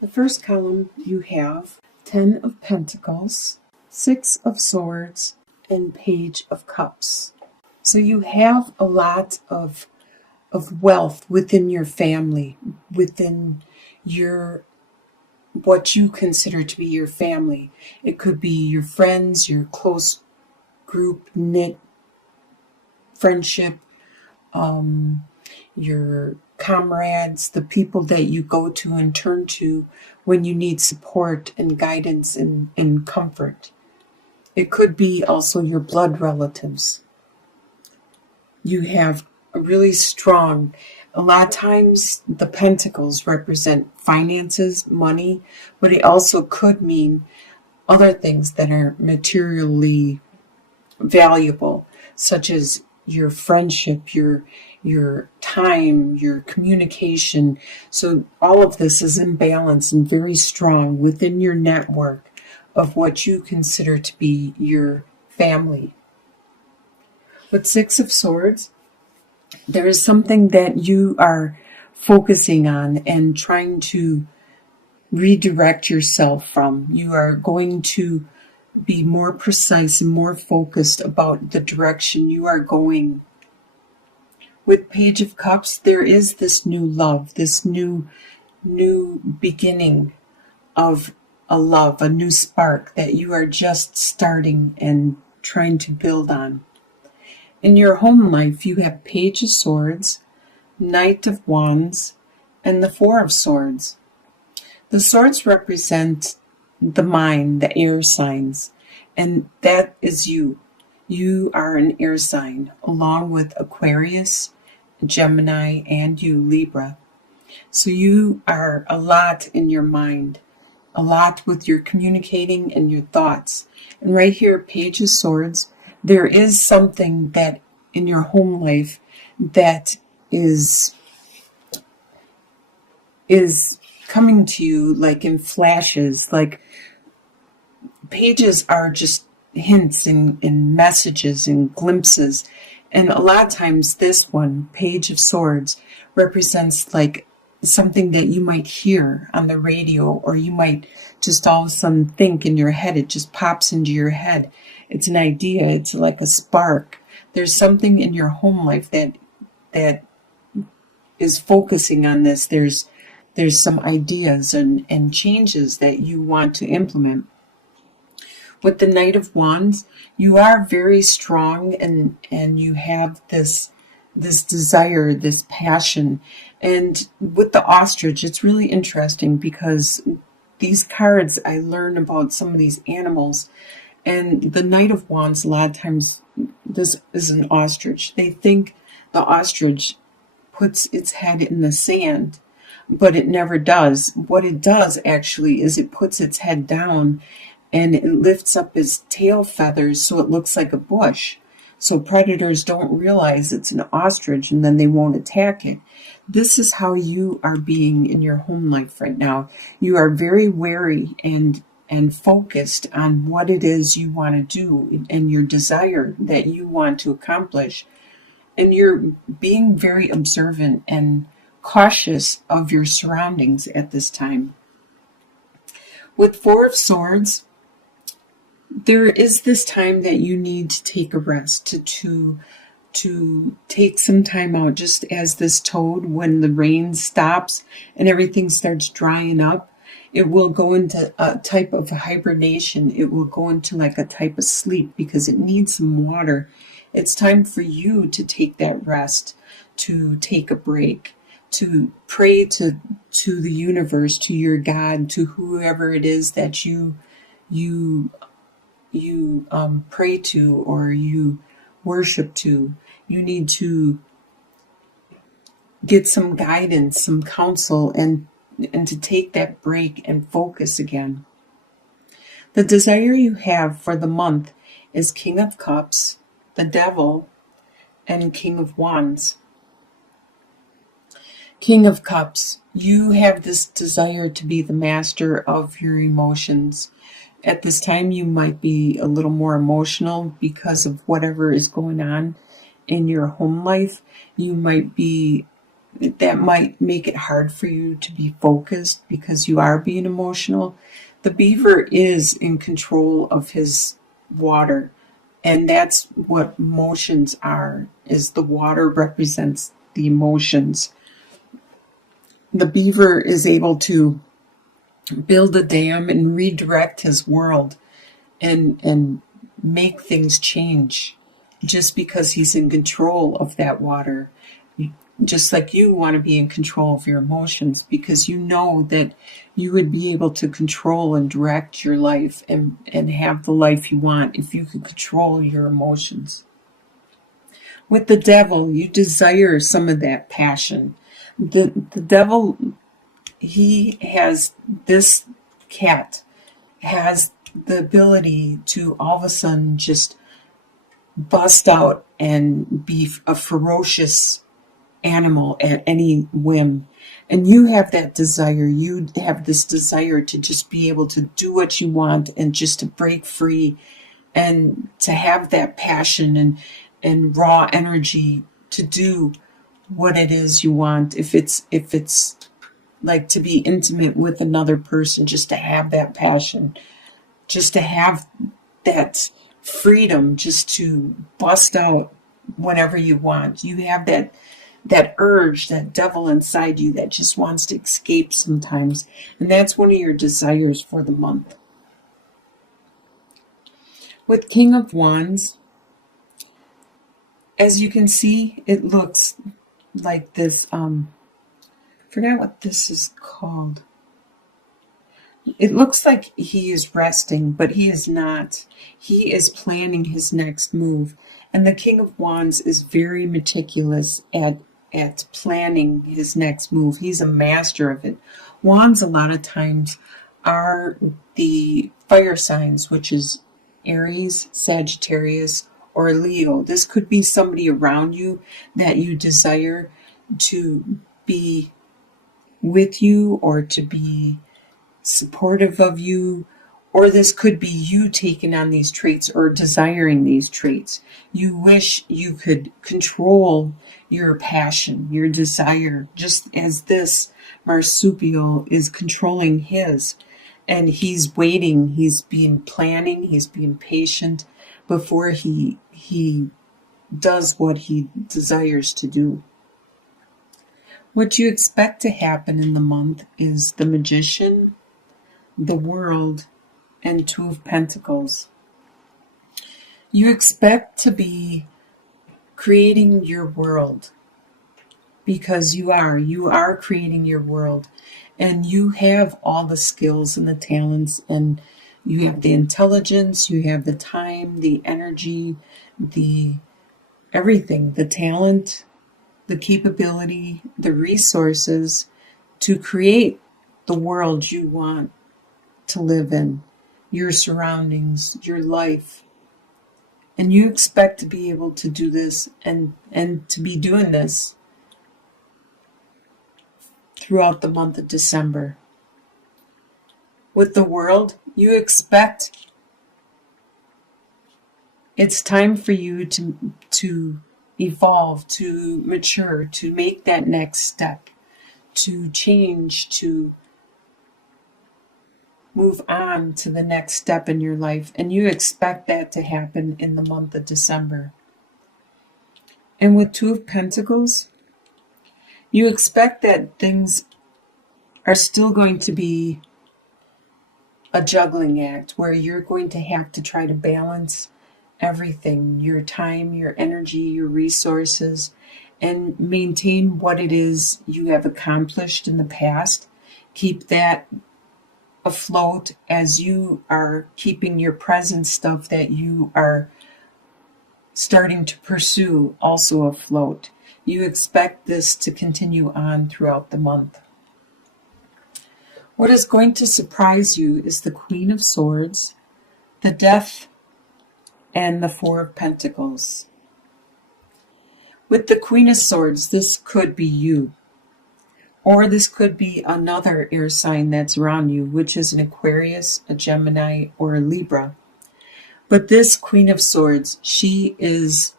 The first column you have 10 of Pentacles, 6 of Swords, and Page of Cups. So you have a lot of wealth within your family, within your what you consider to be your family. It could be your friends, your close group knit friendship, your comrades, the people that you go to and turn to when you need support and guidance and comfort. It could be also your blood relatives. You have a really strong, a lot of times the pentacles represent finances, money, but it also could mean other things that are materially valuable, such as your friendship, your time, your communication. So all of this is in balance and very strong within your network of what you consider to be your family. With 6 of Swords, there is something that you are focusing on and trying to redirect yourself from. You are going to be more precise and more focused about the direction you are going. With Page of Cups, there is this new love, this new beginning of a love, a new spark that you are just starting and trying to build on. In your home life, you have Page of Swords, Knight of Wands, and the 4 of Swords. The swords represent the mind, the air signs, and that is you. You are an air sign, along with Aquarius, Gemini, and you, Libra. So you are a lot in your mind, a lot with your communicating and your thoughts. And right here, Page of Swords, there is something that in your home life that is coming to you like in flashes. Like pages are just hints and messages and glimpses. And a lot of times this one, Page of Swords, represents like something that you might hear on the radio, or you might just all of a sudden think in your head. It just pops into your head. It's an idea. It's like a spark. There's something in your home life that is focusing on this. There's some ideas and changes that you want to implement. With the Knight of Wands, you are very strong and you have this desire, this passion. And with the ostrich, it's really interesting because these cards, I learn about some of these animals. And the Knight of Wands, a lot of times, this is an ostrich. They think the ostrich puts its head in the sand, but it never does. What it does actually is it puts its head down and it lifts up its tail feathers so it looks like a bush. So predators don't realize it's an ostrich and then they won't attack it. This is how you are being in your home life right now. You are very wary and focused on what it is you want to do and your desire that you want to accomplish. And you're being very observant and cautious of your surroundings at this time. With 4 of Swords, there is this time that you need to take a rest, to take some time out, just as this toad, when the rain stops and everything starts drying up, it will go into a type of hibernation. It will go into like a type of sleep because it needs some water. It's time for you to take that rest, to take a break, to pray to the universe, to your God, to whoever it is that you pray to or you worship to. You need to get some guidance, some counsel, and to take that break and focus again. The desire you have for the month is King of Cups, the Devil, and King of Wands. King of Cups, you have this desire to be the master of your emotions. At this time, you might be a little more emotional because of whatever is going on in your home life. You might be that might make it hard for you to be focused because you are being emotional. The beaver is in control of his water, and that's what emotions are, is the water represents the emotions. The beaver is able to build a dam and redirect his world and make things change just because he's in control of that water. Just like you want to be in control of your emotions because you know that you would be able to control and direct your life and have the life you want if you could control your emotions. With the devil, you desire some of that passion. The devil, he has, this cat has the ability to all of a sudden just bust out and be a ferocious animal at any whim. And you have that desire. You have this desire to just be able to do what you want and just to break free and to have that passion and raw energy to do what it is you want. If it's like to be intimate with another person, just to have that passion, just to have that freedom, just to bust out whenever you want. You have that urge, that devil inside you that just wants to escape sometimes. And that's one of your desires for the month. With King of Wands, as you can see, it looks like this, forgot what this is called. It looks like he is resting, but he is not. He is planning his next move. And the King of Wands is very meticulous at planning his next move. He's a master of it. Wands a lot of times are the fire signs, which is Aries, Sagittarius, or Leo. This could be somebody around you that you desire to be with you or to be supportive of you, or this could be you taking on these traits or desiring these traits. You wish you could control your passion, your desire, just as this marsupial is controlling his. And he's waiting, he's being planning, he's being patient before he does what he desires to do. What you expect to happen in the month is the Magician, the World, and Two of Pentacles. You expect to be creating your world because you are creating your world, and you have all the skills and the talents, and you have the intelligence, you have the time, the energy, the everything, the talent, the capability, the resources to create the world you want to live in, your surroundings, your life. And you expect to be able to do this and to be doing this throughout the month of December. With the World, you expect it's time for you to evolve, to mature, to make that next step, to change, to move on to the next step in your life. And you expect that to happen in the month of December. And with Two of Pentacles, you expect that things are still going to be a juggling act where you're going to have to try to balance everything, your time, your energy, your resources, and maintain what it is you have accomplished in the past. Keep that afloat as you are keeping your present stuff that you are starting to pursue also afloat. You expect this to continue on throughout the month. What is going to surprise you is the Queen of Swords, the Death, and the Four of Pentacles. With the Queen of Swords, this could be you. Or this could be another air sign that's around you, which is an Aquarius, a Gemini, or a Libra. But this Queen of Swords, she is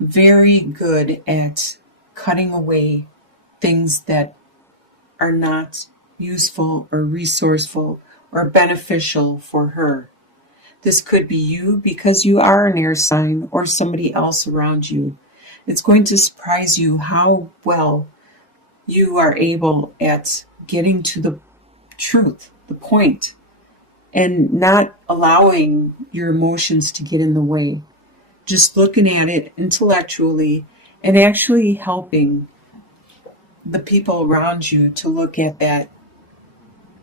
very good at cutting away things that are not useful or resourceful or beneficial for her. This could be you because you are an air sign or somebody else around you. It's going to surprise you how well you are able at getting to the truth, the point, and not allowing your emotions to get in the way. Just looking at it intellectually and actually helping the people around you to look at that,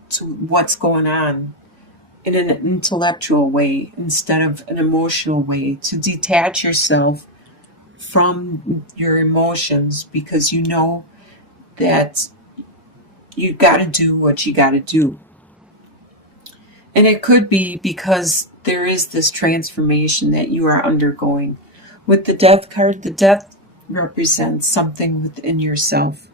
to what's going on in an intellectual way instead of an emotional way, to detach yourself from your emotions because you know that you got to do what you got to do. And it could be because there is this transformation that you are undergoing. With the death card, the death represents something within yourself.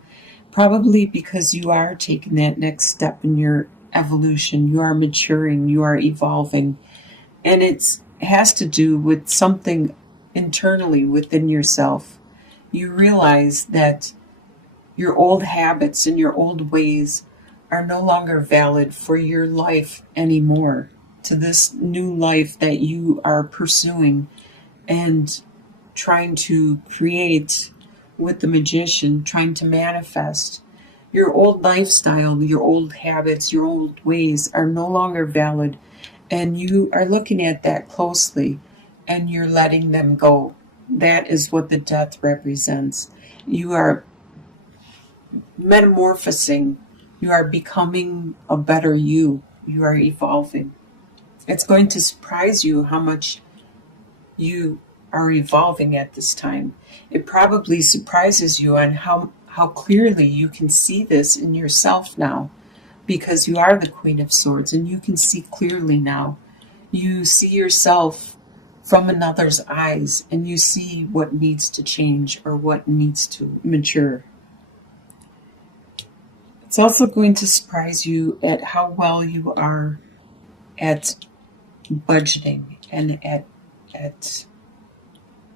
Probably because you are taking that next step in your evolution. You are maturing, you are evolving. And it has to do with something internally within yourself. You realize that your old habits and your old ways are no longer valid for your life anymore, to this new life that you are pursuing and trying to create with the magician, trying to manifest. Your old lifestyle, your old habits, your old ways are no longer valid, and you are looking at that closely and you're letting them go. That is what the death represents. You are metamorphosing. You are becoming a better you. You are evolving. It's going to surprise you how much you are evolving at this time. It probably surprises you on how clearly you can see this in yourself now, because you are the Queen of Swords and you can see clearly now. You see yourself from another's eyes and you see what needs to change or what needs to mature. It's also going to surprise you at how well you are at budgeting and at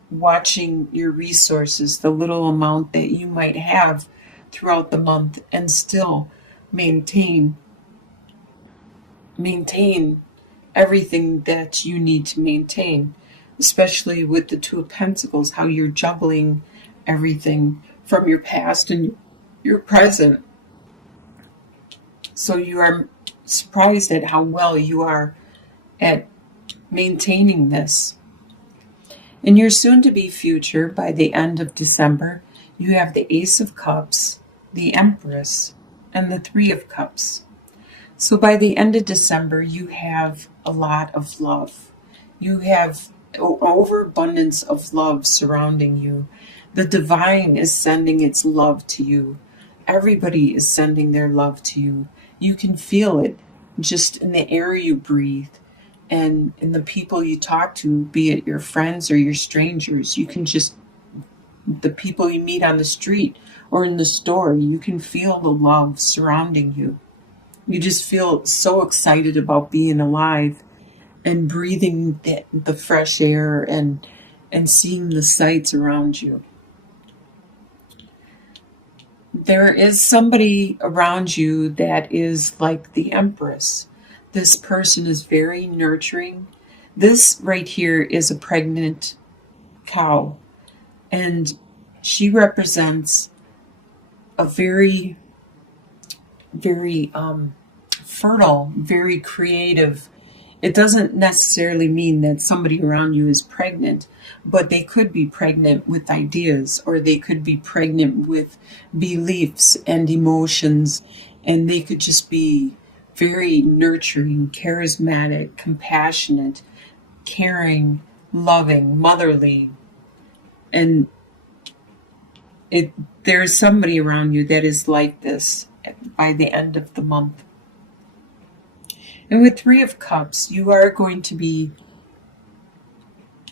watching your resources, the little amount that you might have throughout the month, and still maintain everything that you need to maintain, especially with the Two of Pentacles, how you're juggling everything from your past and your present. So you are surprised at how well you are at maintaining this. In your soon-to-be future, by the end of December, you have the Ace of Cups, the Empress, and the Three of Cups. So by the end of December, you have a lot of love. You have overabundance of love surrounding you. The divine is sending its love to you. Everybody is sending their love to you. You can feel it just in the air you breathe and in the people you talk to, be it your friends or your strangers. You can just, the people you meet on the street or in the store, you can feel the love surrounding you. You just feel so excited about being alive and breathing the fresh air and seeing the sights around you. There is somebody around you that is like the Empress. This person is very nurturing. This right here is a pregnant cow, and she represents a very, very fertile, very creative. It doesn't necessarily mean that somebody around you is pregnant, but they could be pregnant with ideas, or they could be pregnant with beliefs and emotions, and they could just be very nurturing, charismatic, compassionate, caring, loving, motherly. And there's somebody around you that is like this by the end of the month. And with Three of Cups, you are going to be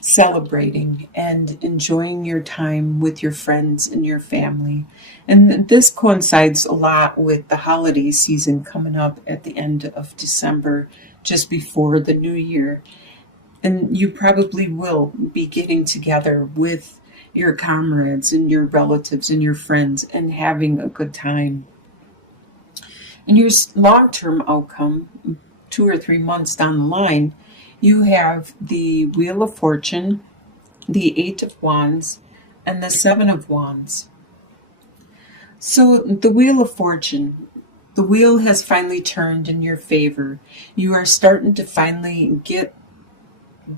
celebrating and enjoying your time with your friends and your family. And this coincides a lot with the holiday season coming up at the end of December, just before the new year. And you probably will be getting together with your comrades and your relatives and your friends and having a good time. And your long-term outcome, 2 or 3 months down the line, you have the Wheel of Fortune, the Eight of Wands, and the Seven of Wands. So the Wheel of Fortune, the wheel has finally turned in your favor. You are starting to finally get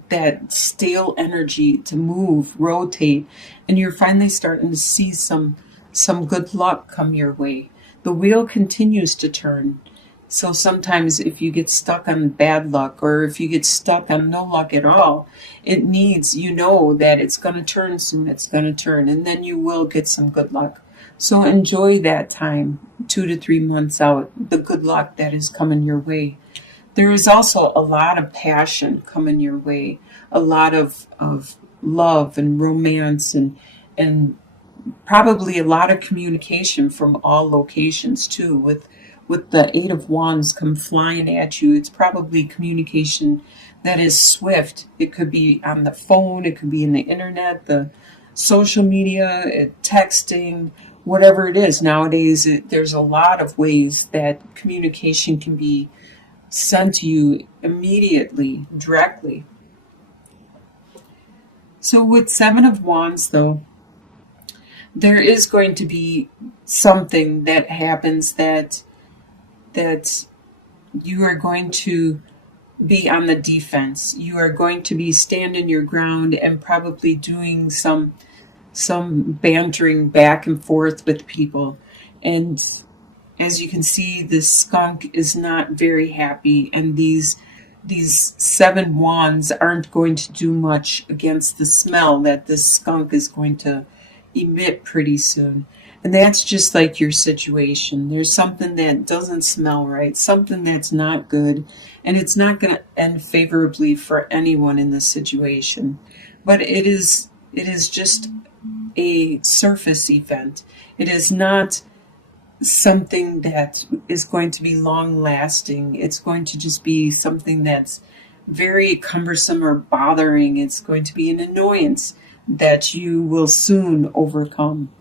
that stale energy to move, rotate, and you're finally starting to see some good luck come your way. The wheel continues to turn. So sometimes if you get stuck on bad luck, or if you get stuck on no luck at all, it needs, that it's going to turn soon, it's going to turn, and then you will get some good luck. So enjoy that time, 2 to 3 months out, the good luck that is coming your way. There is also a lot of passion coming your way, a lot of love and romance, and probably a lot of communication from all locations too. With the Eight of Wands come flying at you, it's probably communication that is swift. It could be on the phone, it could be in the internet, the social media, texting, whatever it is. Nowadays, there's a lot of ways that communication can be sent to you immediately, directly. So with Seven of Wands, though, there is going to be something that happens that you are going to be on the defense. You are going to be standing your ground and probably doing some bantering back and forth with people. And as you can see, the skunk is not very happy, and these seven wands aren't going to do much against the smell that this skunk is going to emit pretty soon. And that's just like your situation. There's something that doesn't smell right, something that's not good, and it's not going to end favorably for anyone in this situation. But it is just a surface event. It is not something that is going to be long lasting. It's going to just be something that's very cumbersome or bothering. It's going to be an annoyance that you will soon overcome.